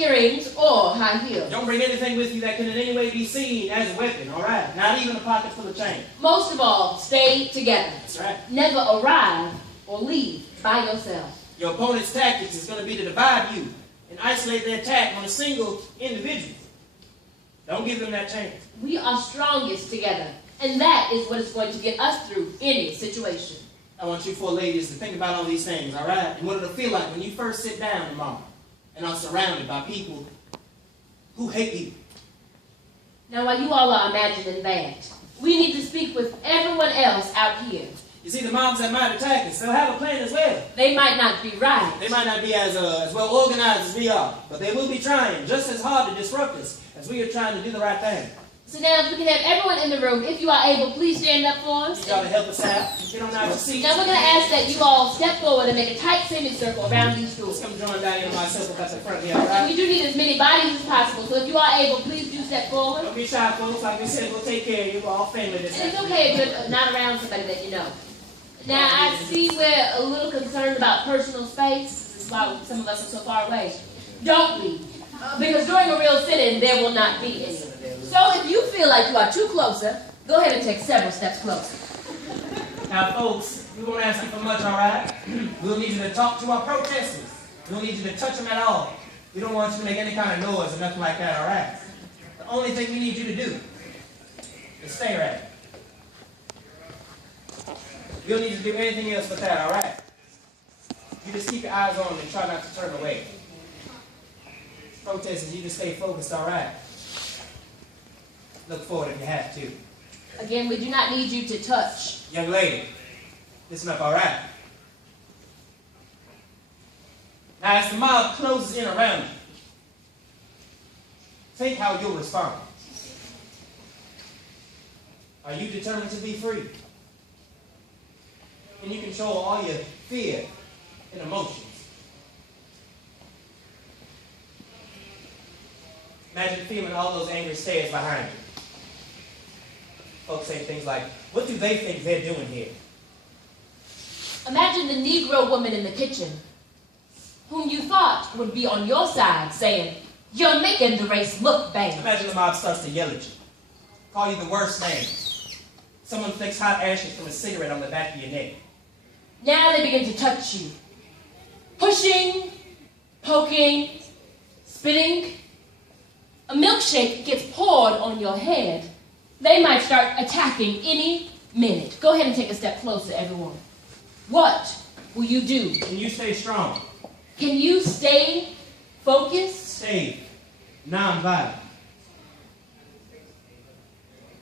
earrings, or high heels. Don't bring anything with you that can in any way be seen as a weapon, all right? Not even a pocket full of change. Most of all, stay together. That's right. Never arrive or leave by yourself. Your opponent's tactics is going to be to divide you and isolate their attack on a single individual. Don't give them that chance. We are strongest together, and that is what is going to get us through any situation. I want you four ladies to think about all these things, all right? And what it'll feel like when you first sit down tomorrow and are surrounded by people who hate you. Now, while you all are imagining that, we need to speak with everyone else out here. You see, the mobs that might attack us, they'll have a plan as well. They might not be right. They might not be as well organized as we are, but they will be trying just as hard to disrupt us as we are trying to do the right thing. So now, if we can have everyone in the room, if you are able, please stand up for us. Y'all to help us out. Get on out your seats. Now, we're going to ask that you all step forward and make a tight semicircle around these stools. Just come join Diane and myself up at the front here, all And right? we do need as many bodies as possible, so if you are able, please do step forward. Don't be shy, folks. Like we said, we'll take care of you. We're all family this And it's afternoon. okay if you're not around somebody that you know. Now, I see we're a little concerned about personal space. This is why some of us are so far away. Don't leave. Because during a real sit-in, there will not be any. So if you feel like you are too closer, go ahead and take several steps closer. Now, folks, we won't ask you for much, all right? We'll need you to talk to our protesters. We don't need you to touch them at all. We don't want you to make any kind of noise or nothing like that, all right? The only thing we need you to do is stay right. We don't need you to do anything else but that, all right? You just keep your eyes on them and try not to turn away. Protesters, you just stay focused, all right? Look forward if you have to. Again, we do not need you to touch. Young lady, listen up, all right? Now, as the mob closes in around you, think how you'll respond. Are you determined to be free? Can you control all your fear and emotions? Imagine feeling all those angry stares behind you. Folks say things like, what do they think they're doing here? Imagine the Negro woman in the kitchen, whom you thought would be on your side, saying, "You're making the race look bad." Imagine the mob starts to yell at you, call you the worst names. Someone flicks hot ashes from a cigarette on the back of your neck. Now they begin to touch you, pushing, poking, spitting. A milkshake gets poured on your head. They might start attacking any minute. Go ahead and take a step closer, everyone. What will you do? Can you stay strong? Can you stay focused? Stay non-violent.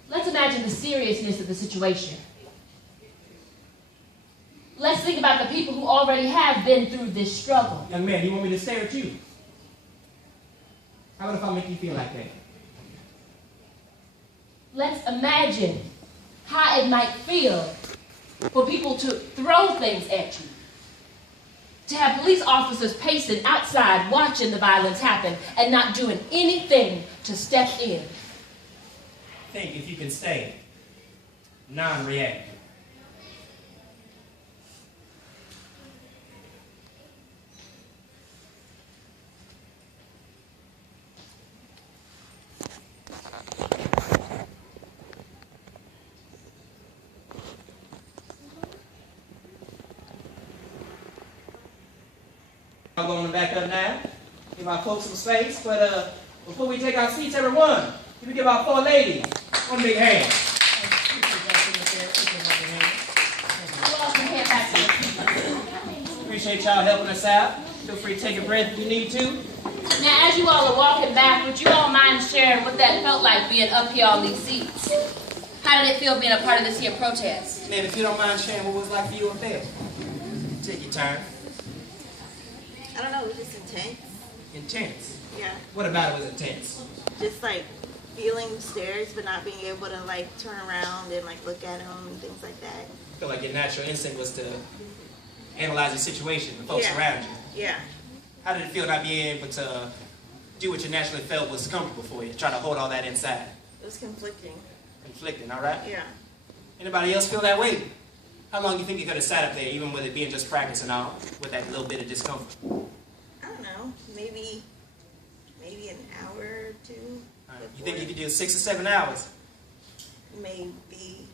Let's imagine the seriousness of the situation. Let's think about the people who already have been through this struggle. Young man, do you want me to stare at you? How about if I make you feel like that? Let's imagine how it might feel for people to throw things at you. To have police officers pacing outside watching the violence happen and not doing anything to step in. Think if you can stay non-reactive. I'm going back up now. Give our folks some space, but before we take our seats, everyone, can we give our four ladies one big hand? You all can head back to your seats. Appreciate y'all helping us out. Feel free to take a breath if you need to. Now, as you all are walking back, would you all mind sharing what that felt like being up here on these seats? How did it feel being a part of this here protest? Man, if you don't mind sharing what it was like for you up there. Take your turn. I don't know, it was just intense. Intense? Yeah. What about it was intense? Just like feeling stares but not being able to like turn around and like look at them and things like that. I feel like your natural instinct was to analyze the situation, the folks around you. Yeah. How did it feel not being able to do what you naturally felt was comfortable for you? Try to hold all that inside. It was conflicting. Conflicting, all right? Yeah. Anybody else feel that way? How long do you think you could have sat up there, even with it being just practice and all, with that little bit of discomfort? I don't know, maybe You think you could do 6 or 7 hours? Maybe.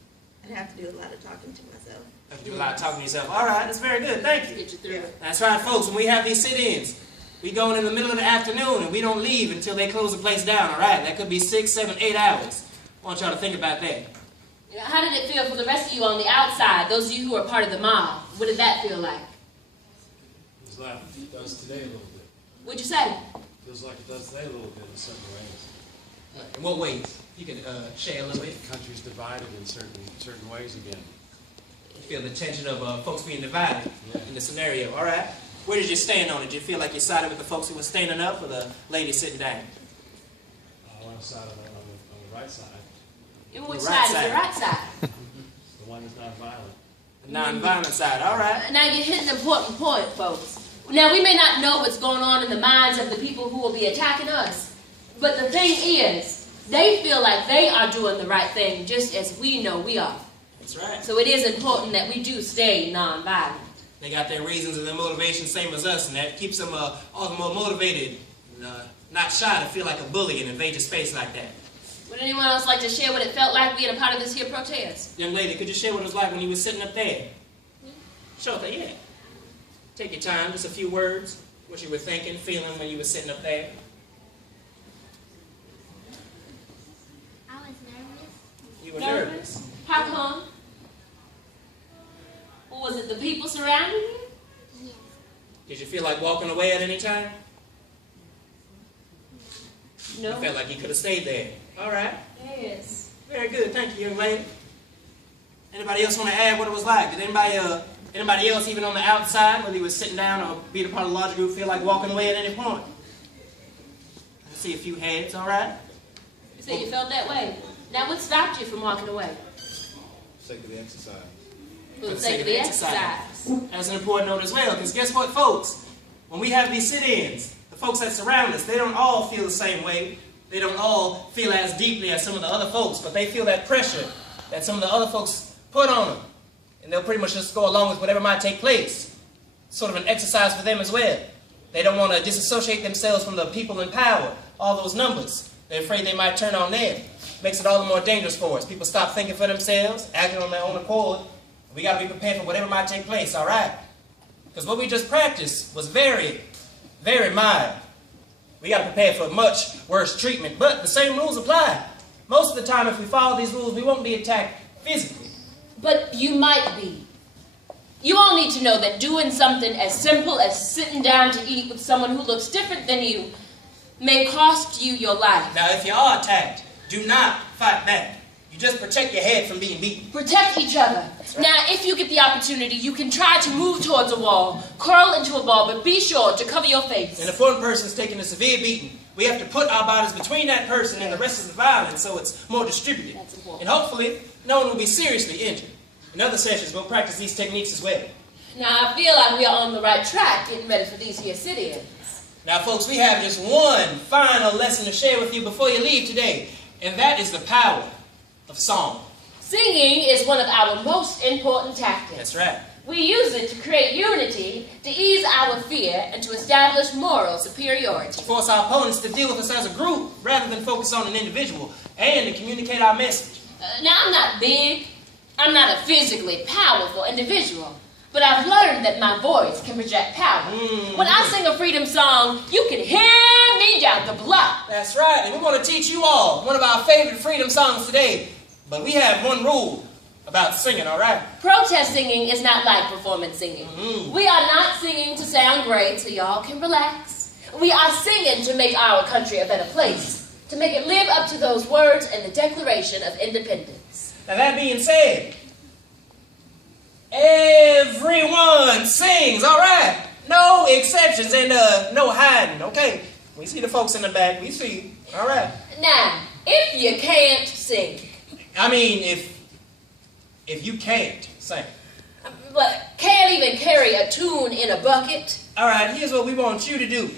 I'd have to do a lot of talking to myself. You have to do a lot of talking to yourself. All right, that's very good. Thank you. Get you through. That's right, folks. When we have these sit-ins, we go in the middle of the afternoon and we don't leave until they close the place down, all right? That could be 6, 7, 8 hours. I want y'all to think about that. How did it feel for the rest of you on the outside, those of you who are part of the mob? What did that feel like? Feels like it does today a little bit. What'd you say? Feels like it does today a little bit in certain ways. In what ways? You can share a little bit. The country's divided in certain ways again. You feel the tension of folks being divided in the scenario, all right? Where did you stand on it? Did you feel like you sided with the folks who were standing up or the lady sitting down? I want to side on the right side. Which The side right is side. the right side? The one that's not violent. The non-violent side, all right. Now you hit an important point, folks. Now we may not know what's going on in the minds of the people who will be attacking us, but the thing is, they feel like they are doing the right thing just as we know we are. That's right. So it is important that we do stay non-violent. They got their reasons and their motivation same as us, and that keeps them all the more motivated, and, not shy to feel like a bully and invade your space like that. Would anyone else like to share what it felt like being a part of this here protest? Young lady, could you share what it was like when you were sitting up there? Sure thing, yeah. Take your time, just a few words. What you were thinking, feeling when you were sitting up there. I was nervous. You were nervous. How come? Or was it the people surrounding you? Yes. Did you feel like walking away at any time? No. You felt like you could have stayed there. All right. Yes. Very good. Thank you, young lady. Anybody else want to add what it was like? Did anybody else, even on the outside, whether you were sitting down or being a part of the larger group, feel like walking away at any point? I see a few heads. All right. You said you felt that way. Now what stopped you from walking away? Sake of the exercise. For the sake of the exercise. That's an important note as well, because guess what, folks? When we have these sit-ins, the folks that surround us, they don't all feel the same way. They don't all feel as deeply as some of the other folks, but they feel that pressure that some of the other folks put on them. And they'll pretty much just go along with whatever might take place. Sort of an exercise for them as well. They don't want to disassociate themselves from the people in power, all those numbers. They're afraid they might turn on them. Makes it all the more dangerous for us. People stop thinking for themselves, acting on their own accord. We got to be prepared for whatever might take place, all right? Because what we just practiced was very, very mild. We got to prepare for much worse treatment, but the same rules apply. Most of the time, if we follow these rules, we won't be attacked physically. But you might be. You all need to know that doing something as simple as sitting down to eat with someone who looks different than you may cost you your life. Now, if you are attacked, do not fight back. You just protect your head from being beaten. Protect each other. That's right. Now, if you get the opportunity, you can try to move towards a wall, curl into a ball, but be sure to cover your face. And if one person's taking a severe beating, we have to put our bodies between that person and the rest of the violence so it's more distributed. That's important. And hopefully, no one will be seriously injured. In other sessions, we'll practice these techniques as well. Now, I feel like we are on the right track getting ready for these here sit-ins. Now, folks, we have just one final lesson to share with you before you leave today, and that is the power of song. Singing is one of our most important tactics. That's right. We use it to create unity, to ease our fear, and to establish moral superiority. Force our opponents to deal with us as a group rather than focus on an individual, and to communicate our message. Now, I'm not big. I'm not a physically powerful individual. But I've learned that my voice can project power. When I sing a freedom song, you can hear me down the block. That's right, and we want to teach you all one of our favorite freedom songs today. But we have one rule about singing, all right? Protest singing is not like performance singing. We are not singing to sound great so y'all can relax. We are singing to make our country a better place, to make it live up to those words in the Declaration of Independence. Now that being said, everyone sings, all right? No exceptions and no hiding, okay? We see the folks in the back, we see you, all right? Now, if you can't sing, I mean, if you can't sing. but can't even carry a tune in a bucket, All right, here's what we want you to do.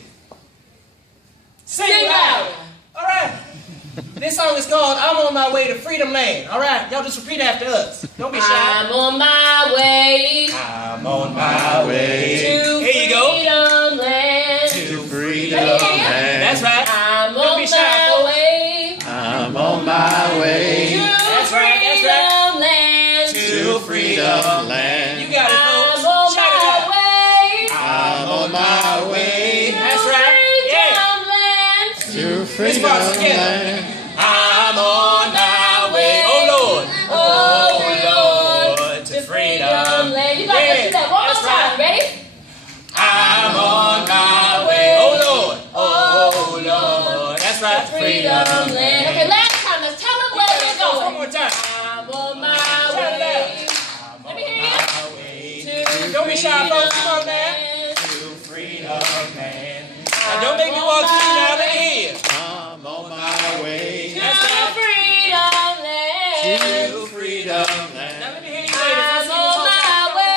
Sing sing loud. out. All right. This song is called I'm on My Way to Freedom Land. All right, y'all just repeat after us. Don't be shy. I'm on my way I'm on my way to Here you go. freedom land. to freedom Yeah. land. That's right. I'm Don't on be shy, my folks. way way. That's right, that's right. Freedom land. To freedom land. You got it, folks. I'm on Shout it my out. way. I'm on my way. That's right. Yeah. Freedom land. To Let's freedom march together. land. I'm on my way. Oh, Lord. Oh, Lord. to freedom. Land. You guys do that one more That's time. right. Ready? I'm on my way. Oh, Lord. Oh, Lord. That's right. Freedom land. Okay, last time. Let's tell them where we're One going. more time. I'm on my Shout it way. Let me hear you. My way To Don't be shy, folks. Come on, man. land. to freedom land. Now, don't make me walk to you now. Let me hear you. I'm on my way That's right. Freedom land. to freedom land. Now, let me hear you, ladies. Let's I'm sing this on whole time. my way.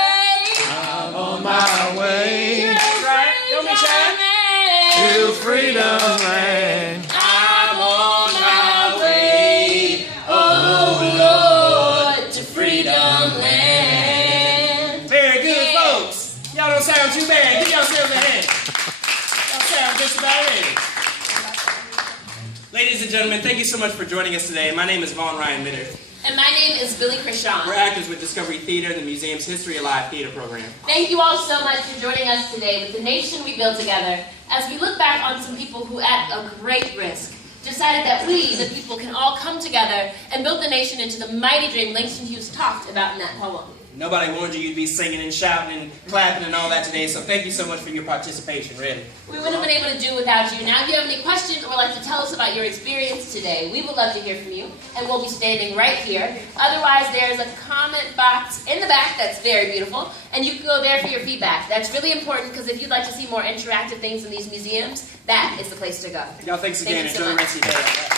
I'm on my way That's right. Don't be shy. to freedom land. I'm on my way, oh Lord, to freedom land. Very good, Yeah. folks. Y'all don't sound too bad. Give yourselves a hand. Y'all sound just about ready. Ladies and gentlemen, thank you so much for joining us today. My name is Vaughn Ryan Mitter. And my name is Billy Krishan. We're actors with Discovery Theater, the museum's History Alive theater program. Thank you all so much for joining us today with the nation we built together as we look back on some people who, at a great risk, decided that we, the people, can all come together and build the nation into the mighty dream Langston Hughes talked about in that poem. Nobody warned you you'd be singing and shouting and clapping and all that today, so thank you so much for your participation, really. We wouldn't have been able to do without you. Now, if you have any questions or would like to tell us about your experience today, we would love to hear from you, and we'll be standing right here. Otherwise, there's a comment box in the back that's very beautiful, and you can go there for your feedback. That's really important because if you'd like to see more interactive things in these museums, that is the place to go. Y'all, thanks again. Thank you so Enjoy the much. rest of your day.